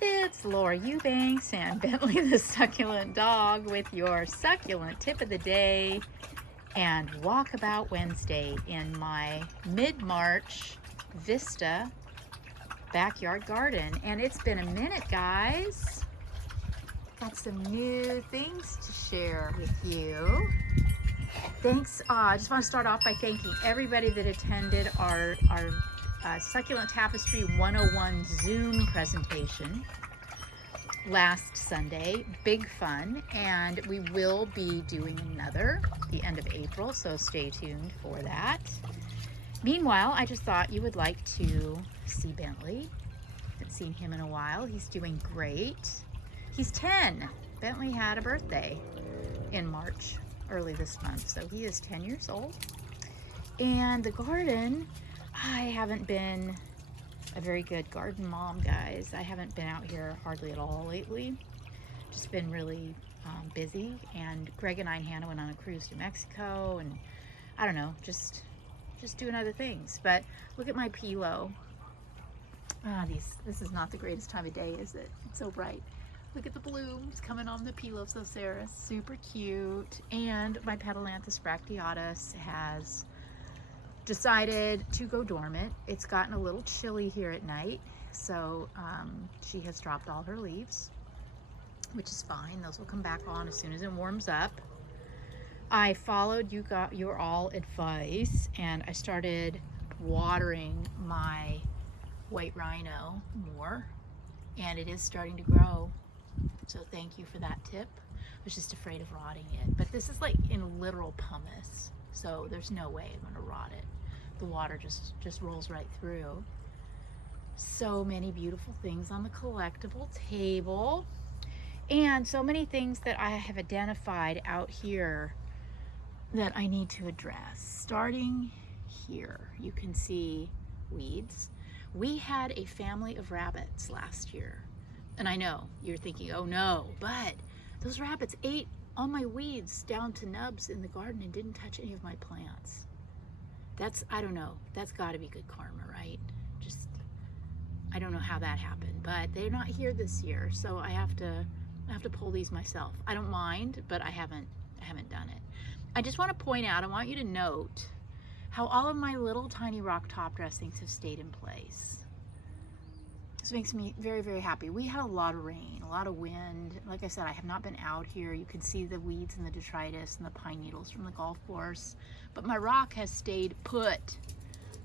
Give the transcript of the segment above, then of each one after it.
It's Laura Eubanks and Bentley the Succulent Dog with your succulent tip of the day and Walkabout Wednesday in my mid-March Vista backyard garden. And it's been a minute, guys. Got some new things to share with you. Thanks. I just want to start off by thanking everybody that attended our Succulent Tapestry 101 Zoom presentation last Sunday. Big fun, and we will be doing another the end of April, so stay tuned for that. Meanwhile, I just thought you would like to see Bentley. Haven't seen him in a while. He's doing great. He's 10. Bentley had a birthday in March, early this month, so he is 10 years old. And the garden, I haven't been a very good garden mom, guys. I haven't been out here hardly at all lately. Just been really busy. And Greg and I and Hannah went on a cruise to Mexico, and I don't know, just doing other things. But look at my pillow. This is not the greatest time of day, is it? It's so bright. Look at the blooms coming on the Pilosocera, super cute. And my Petalanthus bracteatus has decided to go dormant. It's gotten a little chilly here at night, so she has dropped all her leaves, which is fine. Those will come back on as soon as it warms up. I followed your all advice, and I started watering my white rhino more, and it is starting to grow. So thank you for that tip. I was just afraid of rotting it, but this is like in literal pumice, so there's no way I'm gonna rot it. The water just rolls right through. So many beautiful things on the collectible table, and so many things that I have identified out here that I need to address. Starting here, you can see weeds. We had a family of rabbits last year. And I know you're thinking, oh no, but those rabbits ate all my weeds down to nubs in the garden and didn't touch any of my plants. I don't know, that's gotta be good karma, right? I don't know how that happened, but they're not here this year, so I have to pull these myself. I don't mind, but I haven't done it. I just wanna point out, I want you to note how all of my little tiny rock top dressings have stayed in place. This makes me very, very happy. We had a lot of rain, a lot of wind. Like I said, I have not been out here. You can see the weeds and the detritus and the pine needles from the golf course, but my rock has stayed put.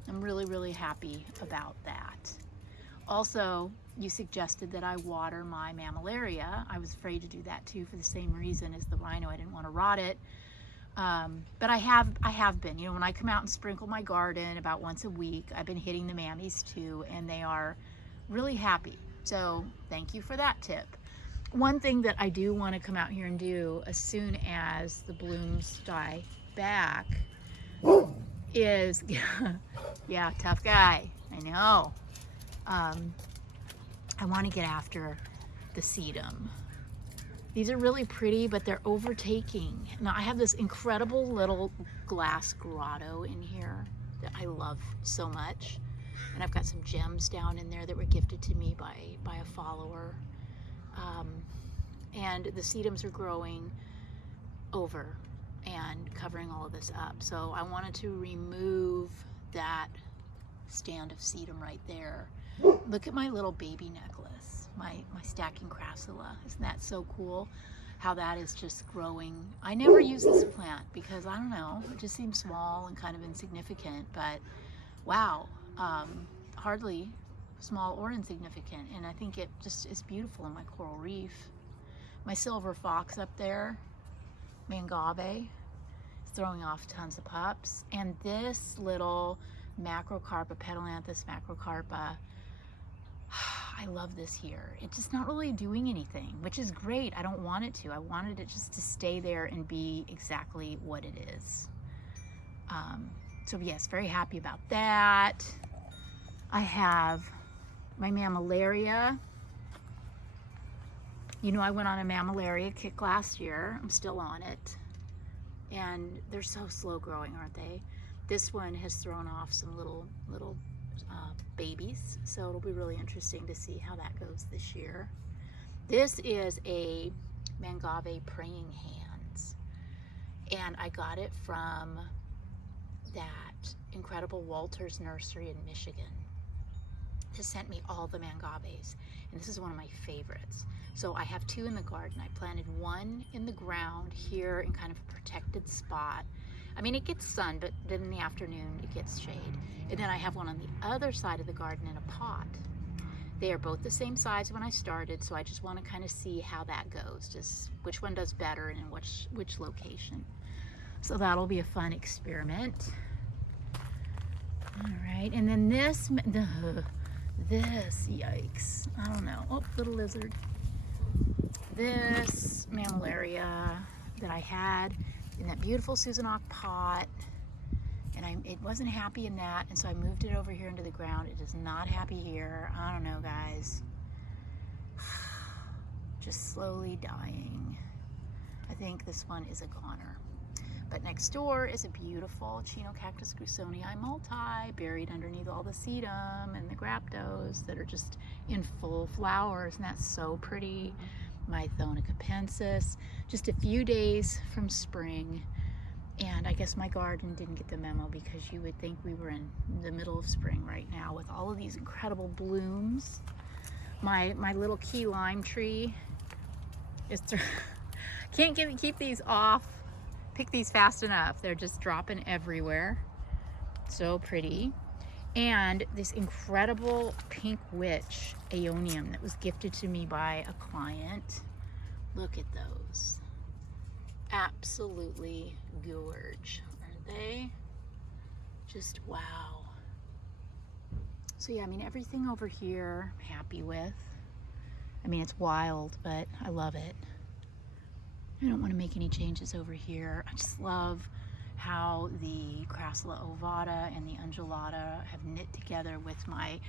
I'm really, really happy about that. Also, you suggested that I water my mammillaria. I was afraid to do that too for the same reason as the rhino. I didn't want to rot it. But I have been, you know, when I come out and sprinkle my garden about once a week, I've been hitting the mammies too, and they are really happy. So thank you for that tip. One thing that I do want to come out here and do as soon as the blooms die back is, yeah, tough guy, I know. I want to get after the sedum. These are really pretty, but they're overtaking. Now I have this incredible little glass grotto in here that I love so much. And I've got some gems down in there that were gifted to me by a follower. And the sedums are growing over and covering all of this up. So I wanted to remove that stand of sedum right there. Look at my little baby necklace, my stacking crassula. Isn't that so cool? How that is just growing. I never use this plant because I don't know, it just seems small and kind of insignificant, but wow. Hardly small or insignificant, and I think it just is beautiful in my coral reef. My silver fox up there, Mangave, is throwing off tons of pups, and this little Macrocarpa, Petalanthus macrocarpa, I love this here. It's just not really doing anything, which is great. I don't want it to. I wanted it just to stay there and be exactly what it is. So yes, very happy about that. I have my mammillaria. You know, I went on a mammillaria kick last year. I'm still on it. And they're so slow growing, aren't they? This one has thrown off some little babies. So it'll be really interesting to see how that goes this year. This is a Mangave praying hands, and I got it from that incredible Walter's nursery in Michigan. Just sent me all the Mangaves, and this is one of my favorites. So I have 2 in the garden. I planted 1 in the ground here in kind of a protected spot. I mean, it gets sun, but then in the afternoon it gets shade. And then I have 1 on the other side of the garden in a pot. They are both the same size when I started, so I just want to kind of see how that goes, just which one does better and in which location. So that'll be a fun experiment. All right, and then this, yikes, I don't know. Oh, little lizard. This mammillaria that I had in that beautiful Susanok pot, and it wasn't happy in that, and so I moved it over here into the ground. It is not happy here. I don't know, guys. Just slowly dying. I think this one is a goner. But next door is a beautiful Chinocactus grusonii multi, buried underneath all the sedum and the graptos that are just in full flowers, and that's so pretty. My Thonica, just a few days from spring, and I guess my garden didn't get the memo, because you would think we were in the middle of spring right now with all of these incredible blooms. My little key lime tree is can't keep these off. Pick these fast enough. They're just dropping everywhere. So pretty. And this incredible pink witch aeonium that was gifted to me by a client. Look at those. Absolutely gorge, aren't they? Just wow. So yeah, I mean, everything over here I'm happy with. I mean, it's wild, but I love it. I don't want to make any changes over here. I just love how the Crassula ovata and the undulata have knit together with my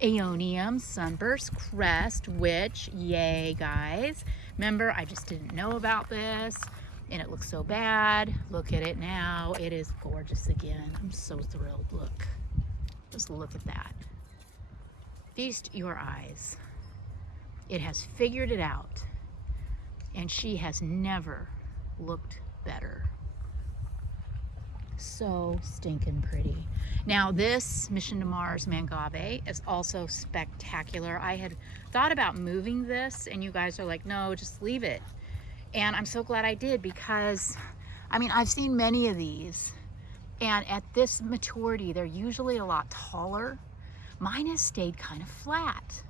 aeonium sunburst crest, which, yay guys. Remember, I just didn't know about this and it looks so bad. Look at it now. It is gorgeous again. I'm so thrilled. Look. Just look at that. Feast your eyes. It has figured it out. And she has never looked better. So stinking pretty. Now this Mission to Mars Mangave is also spectacular. I had thought about moving this, and you guys are like, no, just leave it. And I'm so glad I did, because I mean, I've seen many of these, and at this maturity they're usually a lot taller. Mine has stayed kind of flat.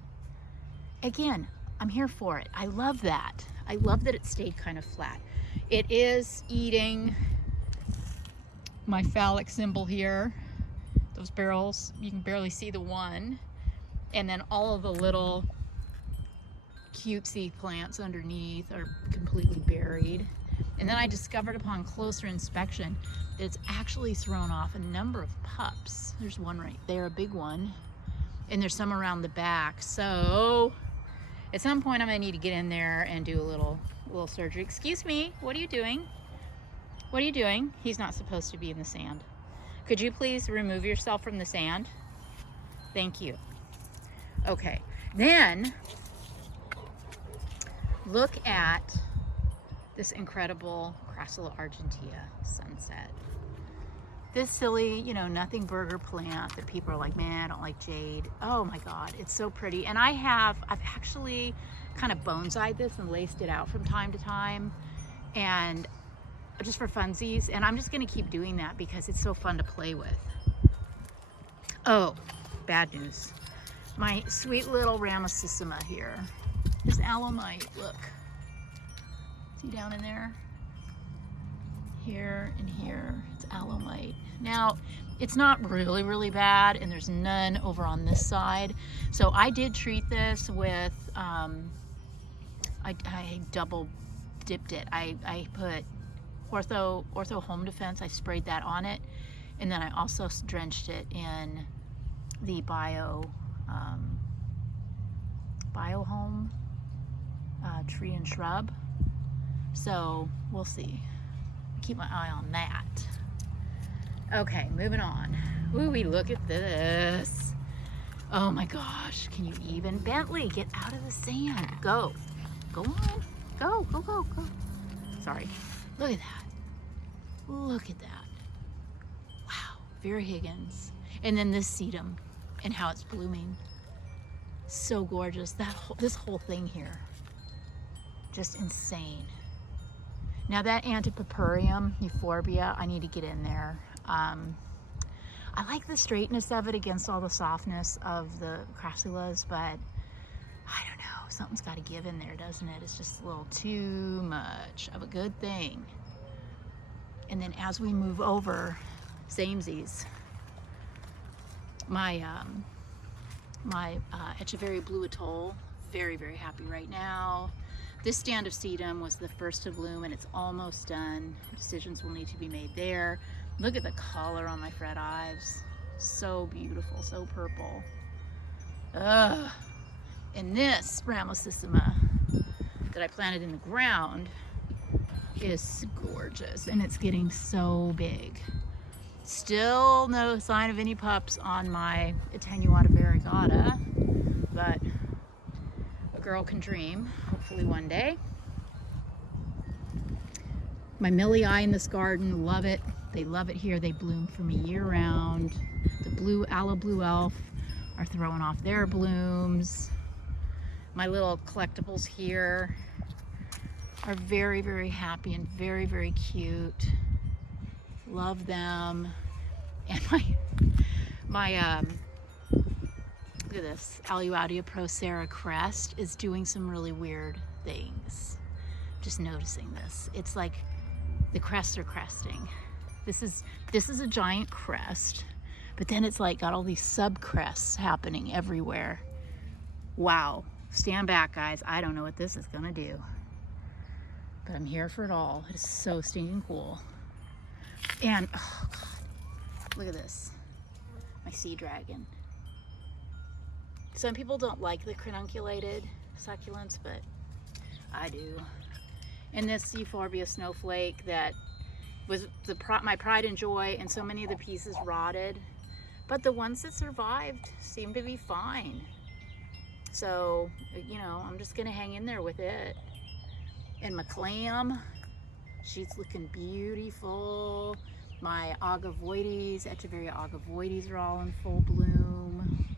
Again, I'm here for it. I love that. I love that it stayed kind of flat. It is eating my phallic symbol here. Those barrels, you can barely see the one. And then all of the little cutesy plants underneath are completely buried. And then I discovered upon closer inspection that it's actually thrown off a number of pups. There's one right there, a big one. And there's some around the back. So at some point I'm gonna need to get in there and do a little surgery. Excuse me, what are you doing? What are you doing? He's not supposed to be in the sand. Could you please remove yourself from the sand? Thank you. Okay, then look at this incredible Crassula argentea sunset. This silly, you know, nothing burger plant that people are like, man, I don't like jade. Oh my God, it's so pretty. And I've actually kind of bonsai'd this and laced it out from time to time, and just for funsies. And I'm just gonna keep doing that because it's so fun to play with. Oh, bad news. My sweet little Ramosissima here is alomite, look. See down in there? Here and here, it's alomite. Now, it's not really, really bad, and there's none over on this side. So I did treat this with, I double dipped it. I put Ortho Home Defense, I sprayed that on it, and then I also drenched it in the Bio Home tree and shrub. So we'll see. Keep my eye on that. Okay, moving on. Ooh, we look at this. Oh my gosh, can you even? Bentley, get out of the sand. Go. Go on. Go, go, go, go. Sorry. Look at that. Look at that. Wow, Vera Higgins. And then this sedum and how it's blooming. So gorgeous. This whole thing here. Just insane. Now that Antipurpureum euphorbia, I need to get in there. I like the straightness of it against all the softness of the crassulas, but I don't know, something's got to give in there, doesn't it? It's just a little too much of a good thing. And then as we move over, samesies, my Echeverria Blue Atoll, very, very happy right now. This stand of sedum was the first to bloom and it's almost done. Decisions will need to be made there. Look at the color on my Fred Ives. So beautiful, so purple. Ugh. And this Ramosissima that I planted in the ground is gorgeous and it's getting so big. Still no sign of any pups on my Attenuata variegata, but a girl can dream, hopefully one day. My Millii in this garden, love it. They love it here. They bloom for me year round. The blue Aloe Blue Elf are throwing off their blooms. My little collectibles here are very, very happy and very, very cute. Love them. And my look at this, Aluaudia Procera crest is doing some really weird things. Just noticing this. It's like the crests are cresting. This is a giant crest, but then it's like got all these sub crests happening everywhere. Wow. Stand back, guys. I don't know what this is gonna do, but I'm here for it all. It is so stinking cool. And oh God, look at this, my sea dragon. Some people don't like the credunculated succulents, but I do. And this Euphorbia snowflake that was my pride and joy, and so many of the pieces rotted, but the ones that survived seem to be fine. So, you know, I'm just gonna hang in there with it. And my clam, she's looking beautiful. My agavoides, Echeverria agavoides are all in full bloom.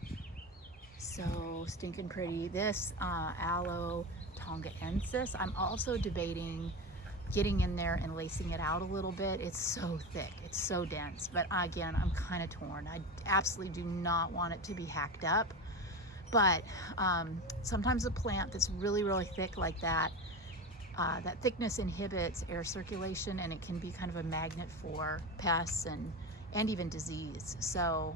So stinking pretty. This Aloe tongaensis, I'm also debating getting in there and lacing it out a little bit. It's so thick, it's so dense, but again, I'm kind of torn. I absolutely do not want it to be hacked up, but sometimes a plant that's really, really thick like that, that thickness inhibits air circulation and it can be kind of a magnet for pests and even disease. So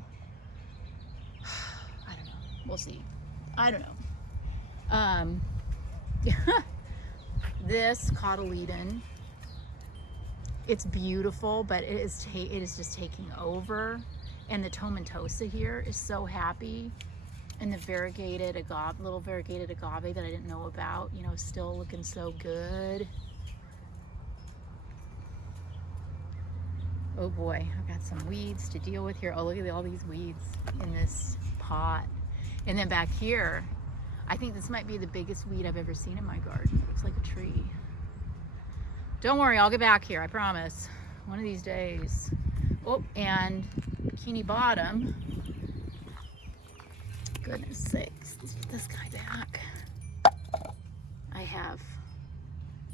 I don't know, we'll see. I don't know. This cotyledon, it's beautiful, but it is just taking over. And the tomentosa here is so happy. And the variegated agave, little variegated agave that I didn't know about, you know, still looking so good. Oh boy, I've got some weeds to deal with here. Oh, look at all these weeds in this pot. And then back here, I think this might be the biggest weed I've ever seen in my garden. It looks like a tree. Don't worry, I'll get back here, I promise. One of these days. Oh, and Bikini Bottom. Goodness sakes, let's put this guy back. I have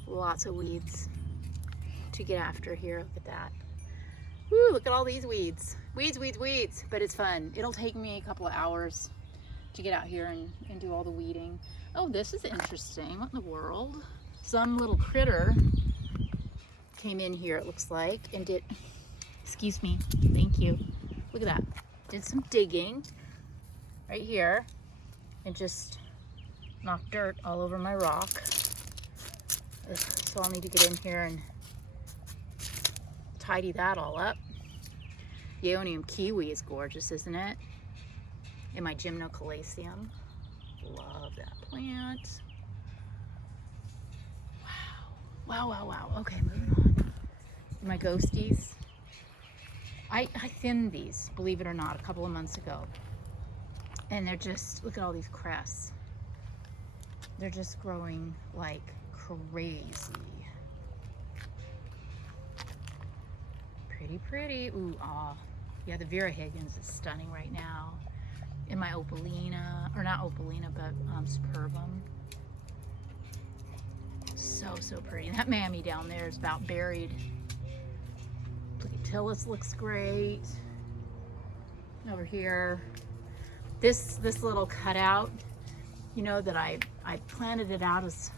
lots of weeds to get after here. Look at that. Woo, look at all these weeds. Weeds, weeds, weeds, but it's fun. It'll take me a couple of hours to get out here and do all the weeding. Oh, this is interesting. What in the world? Some little critter came in here, it looks like, and did, excuse me, thank you. Look at that. Did some digging right here and just knocked dirt all over my rock. So I'll need to get in here and tidy that all up. Aeonium kiwi is gorgeous, isn't it? And my Gymnocalacium. Love that plant. Wow. Wow, wow, wow. Okay, moving on. My ghosties. I thinned these, believe it or not, a couple of months ago. And they're just, look at all these crests. They're just growing like crazy. Pretty, pretty. Ooh, ah. Yeah, the Vera Higgins is stunning right now. In my Opalina, or not Opalina, but Superbum. So, so pretty. And that mammy down there is about buried. Tillis looks great. Over here, this little cutout, you know, that I planted it out as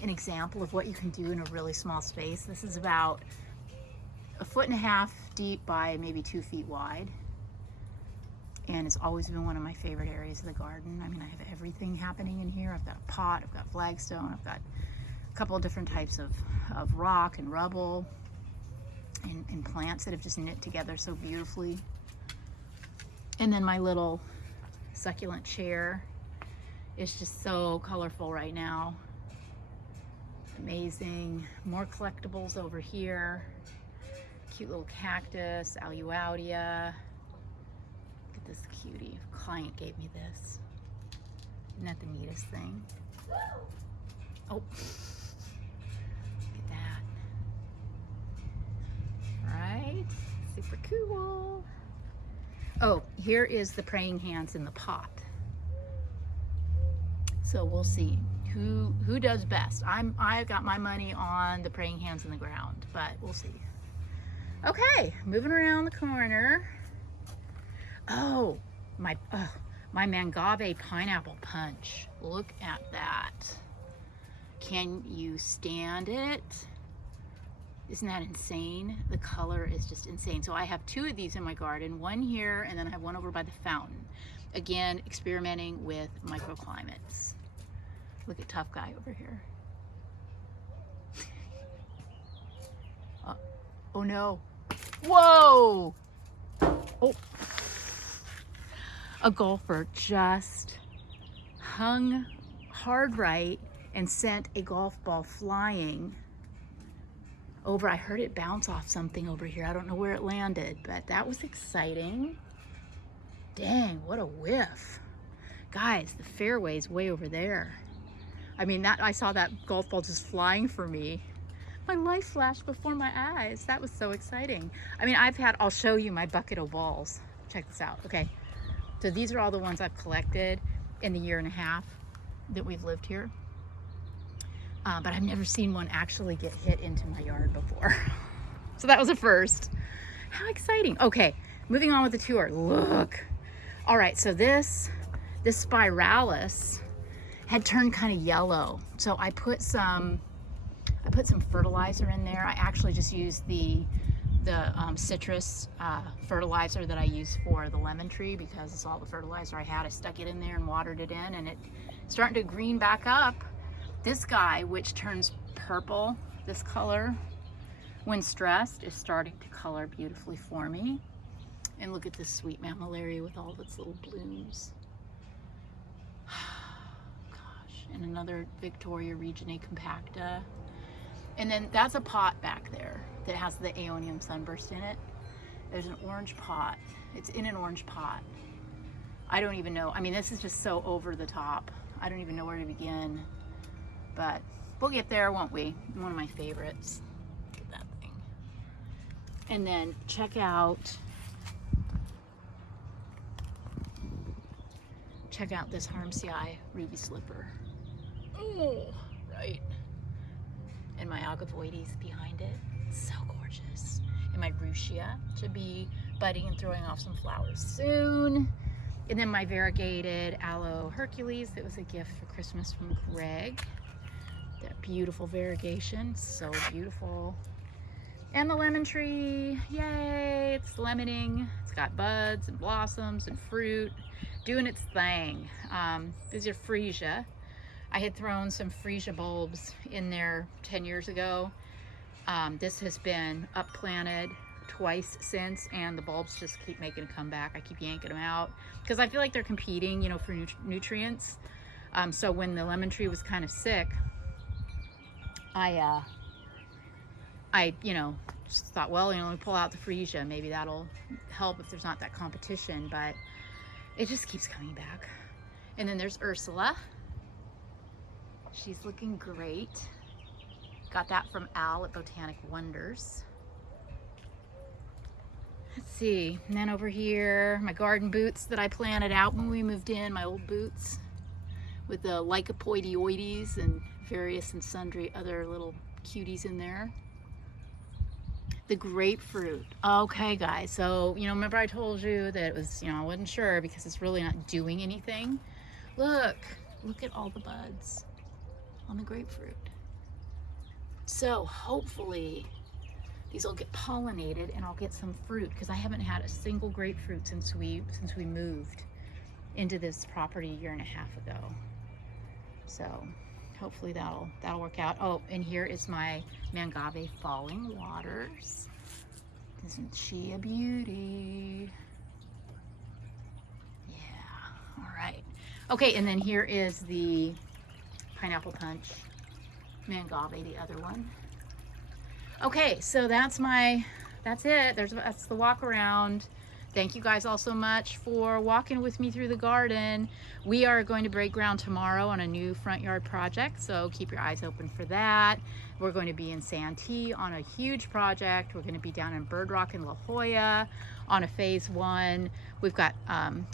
an example of what you can do in a really small space. This is about 1.5 feet deep by maybe 2 feet wide. And it's always been one of my favorite areas of the garden. I mean, I have everything happening in here. I've got a pot, I've got flagstone, I've got a couple of different types of rock and rubble and plants that have just knit together so beautifully. And then my little succulent chair is just so colorful right now. Amazing. More collectibles over here. Cute little cactus, Aluaudia. Look at this cutie. A client gave me this. Isn't that the neatest thing? Oh, look at that. Right? Super cool. Oh, here is the praying hands in the pot. So we'll see who does best. I've got my money on the praying hands in the ground, but we'll see. Okay, moving around the corner. Oh, my Mangave pineapple punch. Look at that. Can you stand it? Isn't that insane? The color is just insane. So I have 2 of these in my garden, one here, and then I have one over by the fountain. Again, experimenting with microclimates. Look at Tough Guy over here. Oh no. Whoa! Oh. A golfer just hung hard right and sent a golf ball flying over. I heard it bounce off something over here. I don't know where it landed, but that was exciting. Dang, what a whiff. Guys, the fairway's way over there. I mean, I saw that golf ball just flying for me. My life flashed before my eyes. That was so exciting. I mean, I'll show you my bucket of balls. Check this out, okay? So these are all the ones I've collected in the 1.5 years that we've lived here. But I've never seen one actually get hit into my yard before. So that was a first. How exciting. Okay, moving on with the tour. Look. All right, so this spiralis had turned kind of yellow. So I put some fertilizer in there. I actually just used the citrus fertilizer that I use for the lemon tree because it's all the fertilizer I had. I stuck it in there and watered it in, and it's starting to green back up. This guy, which turns purple, this color, when stressed, is starting to color beautifully for me. And look at this sweet mammillaria with all of its little blooms. Gosh, and another Victoria Reginae compacta. And then that's a pot back there that has the Aeonium sunburst in it. There's an orange pot. It's in an orange pot. I don't even know. I mean, this is just so over the top. I don't even know where to begin. But we'll get there, won't we? One of my favorites. Look at that thing. And then check out this Harmsii ruby slipper. Oh, right. And my Agavoides behind it. So gorgeous. And my Ruchia should be budding and throwing off some flowers soon. And then my variegated Aloe Hercules that was a gift for Christmas from Greg. That beautiful variegation, so beautiful. And the lemon tree, yay, it's lemoning. It's got buds and blossoms and fruit, doing its thing. These are freesia. I had thrown some freesia bulbs in there 10 years ago. This has been upplanted twice since, and the bulbs just keep making a comeback. I keep yanking them out because I feel like they're competing, you know, for nutrients. So when the lemon tree was kind of sick, I you know, just thought, well, let me pull out the freesia. Maybe that'll help if there's not that competition, but it just keeps coming back. And then there's Ursula. She's looking great. Got that from Al at Botanic Wonders. Let's see, and then over here, my garden boots that I planted out when we moved in, my old boots with the lycopoidioides and various and sundry other little cuties in there. The grapefruit. Okay, guys, so, remember I told you that it was, I wasn't sure because it's really not doing anything. Look at all the buds on the grapefruit. So hopefully these will get pollinated and I'll get some fruit, because I haven't had a single grapefruit since we moved into this property a year and a half ago. So hopefully that'll work out. Oh, and here is my Mangave Falling Waters. Isn't she a beauty? Yeah, all right. Okay, and then here is the Pineapple Punch Mangave, the other one. Okay, so that's it. That's the walk around. Thank you guys all so much for walking with me through the garden. We are going to break ground tomorrow on a new front yard project, so keep your eyes open for that. We're going to be in Santee on a huge project. We're going to be down in Bird Rock in La Jolla on a phase 1. We've got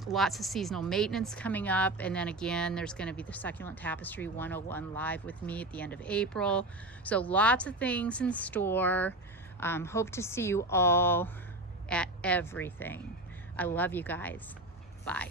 lots of seasonal maintenance coming up, and then again there's going to be the Succulent Tapestry 101 live with me at the end of April. So lots of things in store. Hope to see you all at everything. I love you guys. Bye.